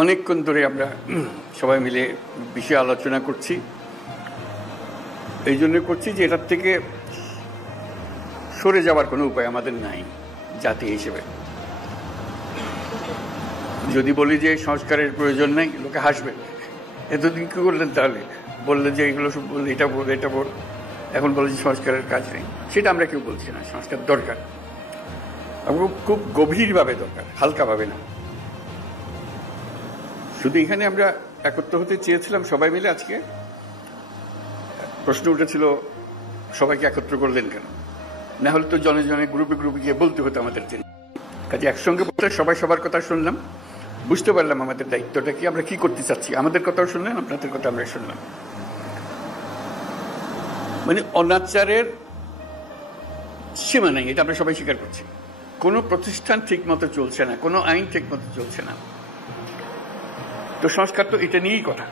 অনেকক্ষণ ধরে আমরা সবাই মিলে বিষয়ে আলোচনা করছি। এই জন্য করছি যে এটার থেকে সরে যাওয়ার কোনো উপায় আমাদের নাই জাতি হিসেবে। যদি বলি যে সংস্কারের প্রয়োজন নেই, লোকে হাসবে, এতদিন কি করলেন তাহলে? বললেন যে এগুলো সব বললে এটা বল এটা বল, এখন বলে যে সংস্কারের কাজ নেই। সেটা আমরা কেউ বলছি না, সংস্কার দরকার, খুব গভীরভাবে দরকার, হালকাভাবে না। শুধু এখানে আমরা একত্র হতে চেয়েছিলাম সবাই মিলে। আজকে প্রশ্ন উঠেছিল সবাইকে একত্র করলেন কেন? না হলে তো জনে জনে গ্রুপে গ্রুপে গিয়ে বলতে হতো আমাদের জন্য। কাজে একসঙ্গে বলতে সবাই সবার কথা শুনলাম, বুঝতে পারলাম আমাদের দায়িত্বটা কি, আমরা কি করতে চাচ্ছি। আমাদের কথাও শুনলেন, আপনাদের কথা আমরা শুনলাম। মানে অনাচারের সীমা নেই, এটা আমরা সবাই স্বীকার করছি। কোনো প্রতিষ্ঠান ঠিক মতো চলছে না, কোনো আইন ঠিক মতো চলছে না। তো সংস্কার তো এটা নিয়েই কথা।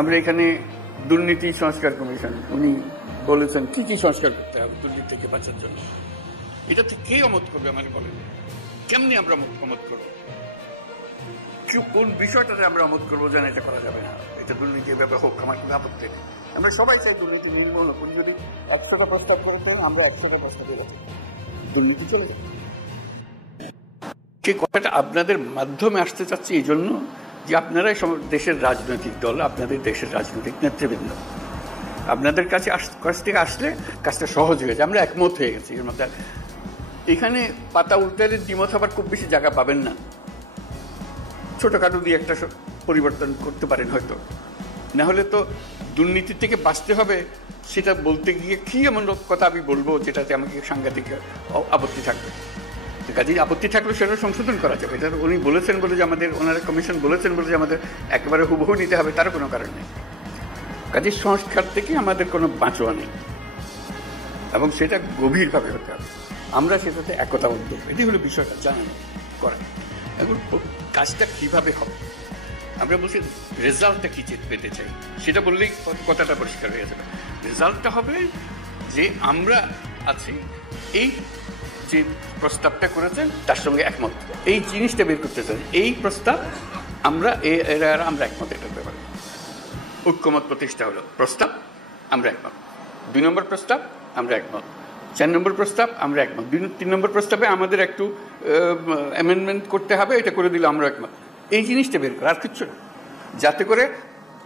আমরা এখানে দুর্নীতি সংস্কার কমিশন, উনি বলেছেন কি কি সংস্কার করতে হবে দুর্নীতি থেকে বাঁচার জন্য। এটা থেকে কে অমত করবে আমাকে বলেন? কেমনি আমরা অমত করবো? কোন বিষয়টাতে আমরা অমত করবো যেন এটা করা যাবে না, এটা দুর্নীতির ব্যাপারে হোক, আমার কোনো আপত্তি। আমরা সবাই চাই দুর্নীতি নির্মূল হোক। যদি 100টা প্রস্তাব করতে আমরা 100টা প্রস্তাবে দুর্নীতি চলে যাবে। সেই কথাটা আপনাদের মাধ্যমে আসতে চাচ্ছি এই জন্য যে আপনারাই দেশের রাজনৈতিক দল, আপনাদের দেশের রাজনৈতিক নেতৃবৃন্দ, আপনাদের কাছ থেকে আসলে কাজটা সহজ হয়ে গেছে। আমরা একমত হয়ে গেছি এর মধ্যে। এখানে পাতা উল্টালে দ্বিমত হবার খুব বেশি জায়গা পাবেন না। ছোটখাটো দিয়ে একটা পরিবর্তন করতে পারেন হয়তো, না হলে তো দুর্নীতি থেকে বাঁচতে হবে। সেটা বলতে গিয়ে কি এমন কথা আমি বলবো যেটাতে আমাকে সাংঘাতিক আপত্তি থাকবে। কাজে আপত্তি থাকলে সেটা সংশোধন করা যাবে। এটা উনি বলেছেন বলে যে আমাদের, ওনারা কমিশন বলেছেন বলে যে আমাদের একেবারে হুবহু নিতে হবে তারও কোনো কারণ নেই। কাজে সংস্কার থেকে আমাদের কোনো বাঁচোয়া নেই এবং সেটা গভীরভাবে হতে হবে। আমরা সেটাতে একতাবদ্ধ, এটি হলো বিষয়টা জানানো করা। এখন কাজটা কিভাবে হবে আমরা বলছি, রেজাল্টটা কি পেতে চাই সেটা বললেই কথাটা পরিষ্কার হয়ে যাবে। রেজাল্টটা হবে যে আমরা আছি, এই যে প্রস্তাবটা করেছেন তার সঙ্গে একমত, এই জিনিসটা বের করতে চাই। এই প্রস্তাব আমরা আমরা একমত। এটার ব্যাপারে ঐক্যমত প্রতিষ্ঠা হলো। প্রস্তাব আমরা একমত, 2 নম্বর প্রস্তাব আমরা একমত, 4 নম্বর প্রস্তাব আমরা একমত, 3 নম্বর প্রস্তাবে আমাদের একটু অ্যামেন্ডমেন্ট করতে হবে, এটা করে দিলে আমরা একমত। এই জিনিসটা বের করা, আর কিচ্ছু না, যাতে করে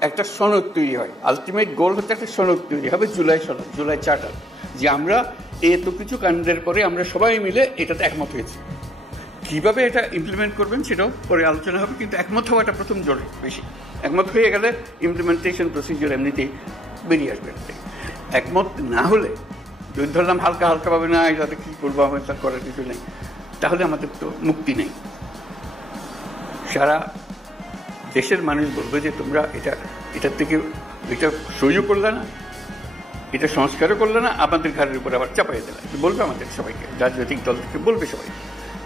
একটা সনদ তৈরি হয়। আলটিমেট গোল হচ্ছে একটা সনদ তৈরি হবে, জুলাই সনদ, জুলাই চার্টার, যে আমরা এত কিছু কাণ্ডের পরে আমরা সবাই মিলে এটাতে একমত হয়েছি। কিভাবে এটা ইমপ্লিমেন্ট করবেন সেটাও পরে আলোচনা হবে, কিন্তু একমত হওয়াটা প্রথম জরুরি বেশি। একমত হয়ে গেলে ইমপ্লিমেন্টেশন প্রসিডিওর এমনিতেই বেরিয়ে আসবে। একমত না হলে যদি ধরলাম হালকা হালকাভাবে না, এটাতে কী করবো, আমার তা করার কিছু নেই, তাহলে আমাদের তো মুক্তি নেই। সারা দেশের মানুষ বলবে যে তোমরা এটার থেকে এটা সহ্য করলে না, এটা সংস্কারও করলে না, আমাদের ঘরের উপর আবার চাপাই দিলে, বলবে আমাদের সবাইকে, রাজনৈতিক দল থেকে বলবে সবাই।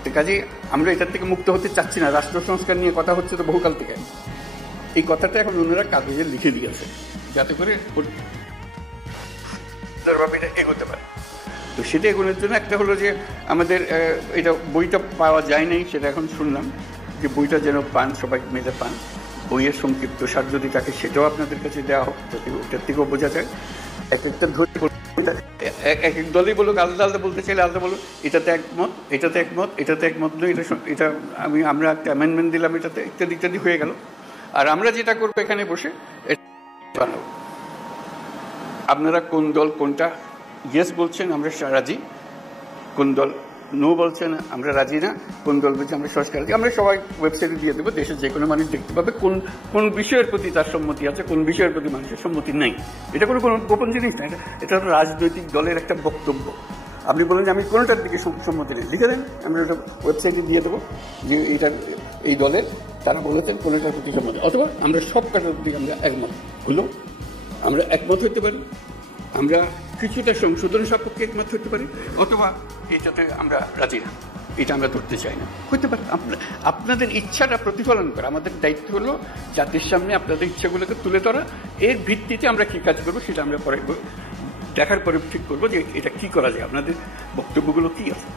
তো কাজে আমরা এটার থেকে মুক্ত হতে চাচ্ছি না। রাষ্ট্র সংস্কার নিয়ে কথা হচ্ছে তো বহুকাল থেকে। এই কথাটা এখন ওনারা কাগজে লিখে দিয়েছে যাতে করে এটা এগোতে পারে। তো সেটা এগোনোর জন্য একটা হলো যে আমাদের এটা বইটা পাওয়া যায় নাই, সেটা এখন শুনলাম যে বইটা যেন পান, সবাই মিলে পান। বইয়ের সংক্ষিপ্ত সার যদি থাকে সেটাও আপনাদের কাছে দেওয়া হোক, যাতে ওটার থেকেও বোঝা যায়। একটা ধরে এক এক দলই বলুক, আলাদা আলাদা বলতে চাইলে আলাদা বলুক, এটাতে একমত, এটাতে একমত, এটাতে একমত নয়, এটা আমরা একটা অ্যামেন্ডমেন্ট দিলাম, এটাতে ইত্যাদি ইত্যাদি হয়ে গেল। আর আমরা যেটা করবো এখানে বসে বানাবো। আপনারা কোন দল কোনটা ইয়েস বলছেন আমরা রাজি, কোন দল নো বলছেন আমরা রাজি না, কোন দল বলছে আমরা সংস্কার রাজি, আমরা সবাই ওয়েবসাইটে দিয়ে দেবো। দেশের যে কোনো মানুষ দেখতে পাবে কোন কোন বিষয়ের প্রতি তার সম্মতি আছে, কোন বিষয়ের প্রতি মানুষের সম্মতি নেই। এটা কোনো গোপন জিনিস না, এটা রাজনৈতিক দলের একটা বক্তব্য। আপনি বলেন যে আমি কোনোটার দিকে সম্মতি নেই, লিখে দেন, আমরা ওটা ওয়েবসাইটে দিয়ে দেবো যে এই দলের তারা বলেছেন কোনোটার প্রতি সম্মতি। অথবা আমরা সব কাটার প্রতি আমরা একমত হলো, আমরা একমত হতে পারি, আমরা কিছুটা সংশোধন সাপেক্ষে একমত হতে পারি, অথবা এটাতে আমরা রাজি না, এটা আমরা ধরতে চাই না, হতে পারে। আপনাদের ইচ্ছাটা প্রতিফলন করা আমাদের দায়িত্ব হলো জাতির সামনে আপনাদের ইচ্ছাগুলোকে তুলে ধরা। এর ভিত্তিতে আমরা কী কাজ করবো সেটা আমরা পরে দেখার পরে ঠিক করবো যে এটা কি করা যায়, আপনাদের বক্তব্যগুলো কি আছে।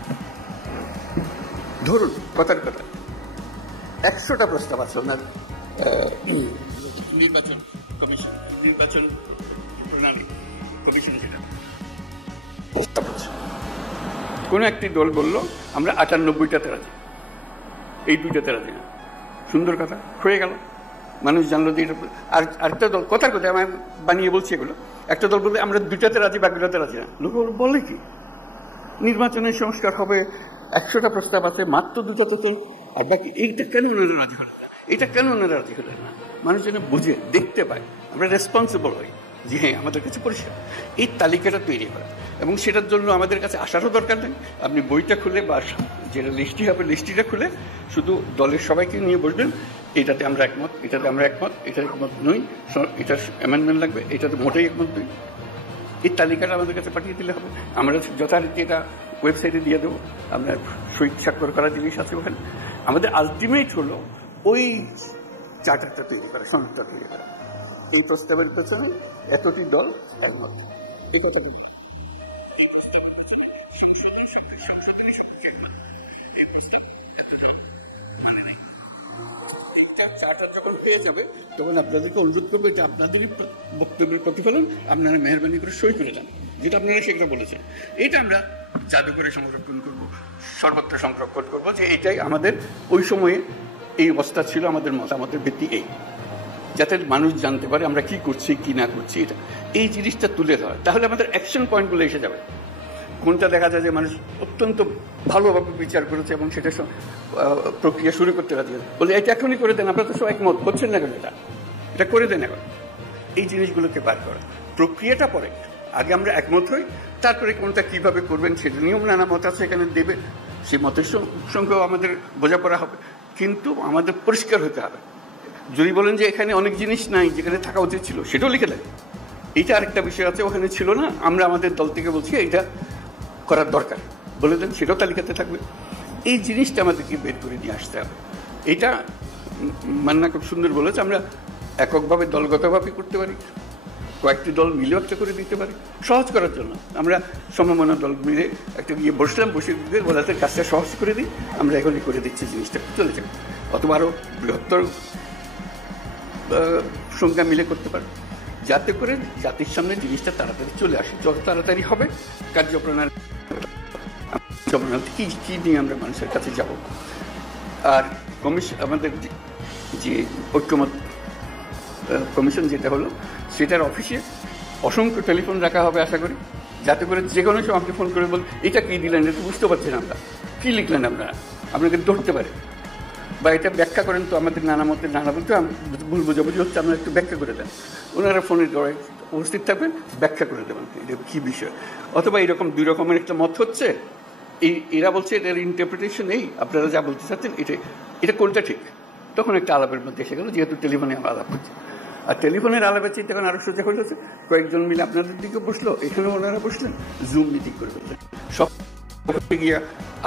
ধরুন কথার কথা 100টা প্রস্তাব আছে ওনার নির্বাচন কমিশন, নির্বাচন প্রণালী কমিশন, যেটা প্রস্তাব আছে। কোনো একটি দল বলল আমরা 98টাতে রাজি, এই 2টাতে রাজি না। সুন্দর কথা, হয়ে গেল, মানুষ জানলো যে এটা। আর আরেকটা দল, কথার কথা আমি বানিয়ে বলছি এগুলো, একটা দল বলবে আমরা 2টাতে রাজি, বাকিটাতে রাজি না। লোক বলে কি নির্বাচনের সংস্কার হবে, 100টা প্রস্তাব আছে, মাত্র 2টাতে, আর বাকি এইটা কেন ওনারা রাজি হলেন না, এটা কেন ওনারা রাজি হলেন না? মানুষ যেন বুঝে দেখতে পায়, আমরা রেসপন্সিবল হই যে হ্যাঁ আমাদের কাছে পরিষ্কার। এই তালিকাটা তৈরি করা, এবং সেটার জন্য আমাদের কাছে আসারও দরকার নেই। আপনি বইটা খুলে বা যেটা লিস্টটি হবে লিস্টটিটা খুলে শুধু দলের সবাইকে নিয়ে বসবেন, এটাতে আমরা একমত, এটাতে আমরা একমত, এটাতে একমত নই, এটার অ্যামেন্ডমেন্ট লাগবে, এটাতে মোটেই একমত নই। এই তালিকাটা আমাদের কাছে পাঠিয়ে দিলে হবে। আমরা যথারীতি এটা ওয়েবসাইটে দিয়ে দেবো, আমরা সই স্বাক্ষর করা জিনিস আছে ওখানে। আমাদের আলটিমেট হলো ওই চার্টারটা তৈরি করা, সংস্থাটা তৈরি করা। এই প্রস্তাবের পেছনে এতটি দল একমত, এটা থেকে যখন পেয়ে যাবে তখন আপনাদেরকে অনুরোধ করবো, এটা আপনাদেরই বক্তব্যের প্রতিফলন, আপনারা মেহরবানি করে সই করে যান, যেটা আপনারা সেগুলো বলেছেন। এটা আমরা জাদুঘরে সংরক্ষণ করবো, সর্বত্র সংরক্ষণ করবো, যে এটাই আমাদের ওই সময়ে এই অবস্থা ছিল, আমাদের মতামতের ভিত্তি এই, যাতে মানুষ জানতে পারে আমরা কি করছি কি না করছি। এটা এই জিনিসটা তুলে ধরা, তাহলে আমাদের অ্যাকশন পয়েন্টগুলো এসে যাবে। কোনটা দেখা যায় যে মানুষ অত্যন্ত ভালোভাবে বিচার করেছে এবং সেটা প্রক্রিয়া শুরু করতে রাজি বলে এটা এখনই করে দেন, আপনারা তো সব একমত হচ্ছেন না কেন, এটা করে দেন এখন। এই জিনিসগুলোকে বার করা, প্রক্রিয়াটা পরে, আগে আমরা একমত হই, তারপরে কোনটা কিভাবে করবেন সেটা নিয়ম নানা মত আছে এখানে দেবে, সেই মতের সঙ্গেও আমাদের বোঝাপড়া হবে, কিন্তু আমাদের পরিষ্কার হতে হবে। যদি বলেন যে এখানে অনেক জিনিস নাই যেখানে থাকা উচিত ছিল, সেটাও লিখে দেয়। এইটা আরেকটা বিষয় আছে, ওখানে ছিল না, আমরা আমাদের দল থেকে বলছি এইটা করার দরকার, বলে দেন, সেটাও তালিকাতে থাকবে। এই জিনিসটা আমাদেরকে বের করে নিয়ে আসতে হবে। এটা মান্না খুব সুন্দর বলেছে, আমরা এককভাবে দলগতভাবে করতে পারি, কয়েকটি দল মিলেও একটা করে দিতে পারি সহজ করার জন্য। আমরা সমমনা দল মিলে একটা গিয়ে বসলাম, বসে দিয়ে বলাতে কাজটা সহজ করে দিই, আমরা এখনই করে দিচ্ছি, জিনিসটা চলে যাবে। অথবা আরও বৃহত্তর সংখ্যা মিলে করতে পারি, যাতে করে জাতির সামনে জিনিসটা তাড়াতাড়ি চলে আসে। যত তাড়াতাড়ি হবে কার্যপ্রণালী কি কি নিয়ে আমরা মানুষের কাছে যাব। আর কমিশন, আমাদের যে ঐক্যমত কমিশন যেটা হলো, সেটার অফিসে অসংখ্য টেলিফোন রাখা হবে আশা করি, যাতে করে যে কোনো সময় আপনি ফোন করে বল এটা কী দিলেন, এটা বুঝতে পারছেন আমরা, কী লিখলেন আপনারা, আপনাকে ধরতে পারে, বা এটা ব্যাখ্যা করেন তো, আমাদের নানা মতে নানা বলতে ভুল বোঝাবুঝি হচ্ছে, আপনারা একটু ব্যাখ্যা করে দেন। ওনারা ফোনের গড়ায় উপস্থিত থাকবেন, ব্যাখ্যা করে দেবেন এটা কী বিষয়। অথবা এরকম 2 রকমের একটা মত হচ্ছে, এরা বলছে এটার ইন্টারপ্রিটেশন এই, আপনারা যা বলতে চাচ্ছেন এটা কোনটা ঠিক, তখন একটা আলাপের মধ্যে এসে গেল, যেহেতু টেলিফোনে আলাপ হচ্ছে। আর টেলিফোনের আলাপের চেয়ে তখন আরও সোজা হয়েছে, কয়েকজন মিলে আপনাদের দিকে বসলো, এখানেও ওনারা বসলেন, জুম মিটিং করে ফেললেন, সব গিয়ে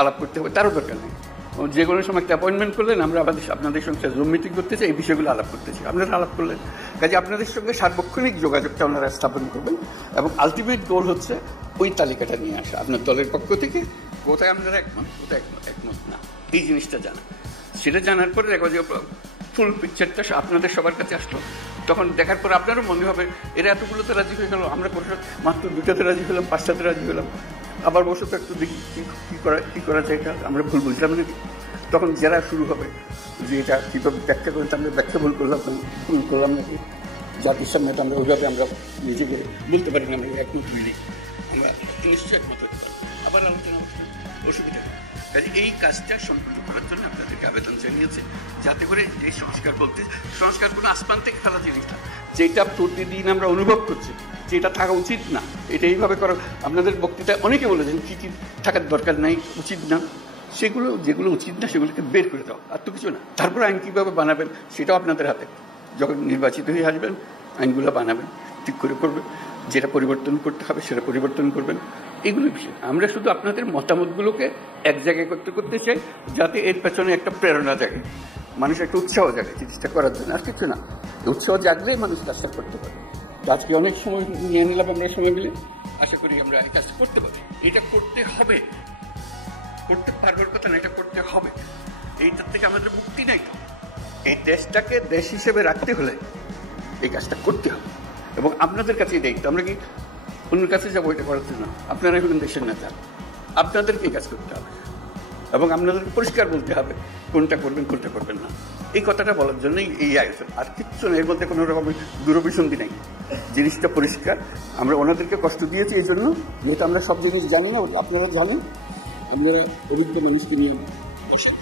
আলাপ করতে হবে, তারও দরকার নেই। যে কোনো সময় একটা অ্যাপয়েন্টমেন্ট করলেন, আমরা আপনাদের সঙ্গে জুম মিটিং করতে চাই, এই বিষয়গুলো আলাপ করতে চাই, আপনারা আলাপ করলেন। কাজে আপনাদের সঙ্গে সার্বক্ষণিক যোগাযোগটা ওনারা স্থাপন করবেন, এবং আলটিমেট গোল হচ্ছে ওই তালিকাটা নিয়ে আসা আপনার দলের পক্ষ থেকে, কোথায় আপনারা একমত, কোথায় একমত না, এই জিনিসটা জানা। সেটা জানার পরে দেখো যে ফুল পিকচারটা আপনাদের সবার কাছে আসলো, তখন দেখার পর আপনারও মনে হবে এরা এতগুলোতে রাজি হয়ে গেল, আমরা মাত্র 2টাতে রাজি হলাম, 5টাতে রাজি হলাম, আবার বসে তো একটু দেখি কী করা যায়, এটা আমরা ভুল বুঝলাম নাকি। তখন যারা শুরু হবে যে এটা কীভাবে ব্যাখ্যা করেন, আমরা ব্যাখ্যা ভুল করলাম নাকি, জাতির সামনে তো আমরা ওইভাবে আমরা নিজেকে বলতে পারি না, আমরা একমত হইনি, আমরা নিশ্চয়ই একমত হতে পারি, আবার আলোচনা অসুবিধা নেই। কাজে এই কাজটা সম্পূর্ণ করার জন্য আপনাদেরকে আবেদন জানিয়েছে, যাতে করে যে সংস্কার কোনো আসমান থেকে ফেলা জিনিস না, যেটা প্রতিদিন আমরা অনুভব করছি যেটা থাকা উচিত না, এটা এইভাবে করা। আপনাদের বক্তৃতায় অনেকে বলেছেন কী কী থাকার দরকার নাই, উচিত না, সেগুলো যেগুলো উচিত না সেগুলোকে বের করে দাও, আর তো কিছু না। তারপর আইন কীভাবে বানাবেন সেটাও আপনাদের হাতে, যখন নির্বাচিত হয়ে আসবেন আইনগুলো বানাবেন, ঠিক করে করবেন, যেটা পরিবর্তন করতে হবে সেটা পরিবর্তন করবেন, এগুলো বিষয়। আমরা শুধু আপনাদের মতামতগুলোকে এক জায়গায় করতে চাই, যাতে এর পেছনে একটা প্রেরণা জাগে, মানুষ একটা উৎসাহ জাগে জিনিসটা করার জন্য, আর কিছু না। উৎসাহ জাগলেই মানুষ কাজটা করতে পারে। আজকে অনেক সময় নিয়ে নিলাম আমরা সময় মিলে, আশা করি আমরা এই কাজটা করতে পারি। এটা করতে হবে, করতে পারবার কথা না, এটা করতে হবে। এইটার থেকে আমাদের মুক্তি নেই। এই দেশটাকে দেশ হিসেবে রাখতে হলে এই কাজটা করতে হবে, এবং আপনাদের কাছেই দায়িত্ব। আমরা কি অন্যের কাছে যাবো এটা করার জন্য? আপনারাই হলেন দেশের নেতা, আপনাদেরকে এই কাজ করতে হবে এবং আপনাদেরকে পরিষ্কার বলতে হবে কোনটা করবেন কোনটা করবেন না। এই কথাটা বলার জন্যই এই আয়োজন, আর কিচ্ছু নেই। এর মধ্যে কোনো রকম দূরভিসন্ধি নেই, জিনিসটা পরিষ্কার। আমরা ওনাদেরকে কষ্ট দিয়েছি এই জন্য, যেহেতু আমরা সব জিনিস জানি না, আপনারা জানেন। আপনারা অভিজ্ঞ মানুষকে নিয়ে বসেন,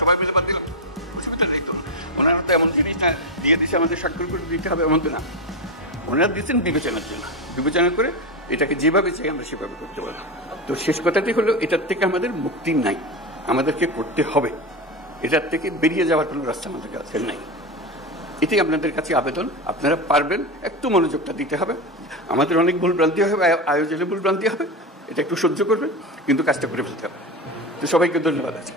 সবাই মিলে বাদ দিলাম, অসুবিধা নেই তো। ওনারা তো এমন জিনিসটা দিয়ে দিচ্ছে আমাদের স্বাক্ষর করে দিতে হবে এমন তো না। ওনারা দিচ্ছেন বিবেচনার জন্য, বিবেচনা করে এটাকে যেভাবে চাই আমরা সেভাবে করতে পারবো। তো শেষ কথাটি হলো, এটার থেকে আমাদের মুক্তি নাই, আমাদেরকে করতে হবে। এটার থেকে বেরিয়ে যাওয়ার কোনো রাস্তা আমাদের কাছে নাই। এটাই আপনাদের কাছে আবেদন। আপনারা পারবেন, একটু মনোযোগটা দিতে হবে। আমাদের অনেক ভুল ভ্রান্তি হবে, আয়োজনে ভুল ভ্রান্তি হবে, এটা একটু সহ্য করবেন, কিন্তু কাজটা করে ফেলতে হবে। তো সবাইকে ধন্যবাদ আছে।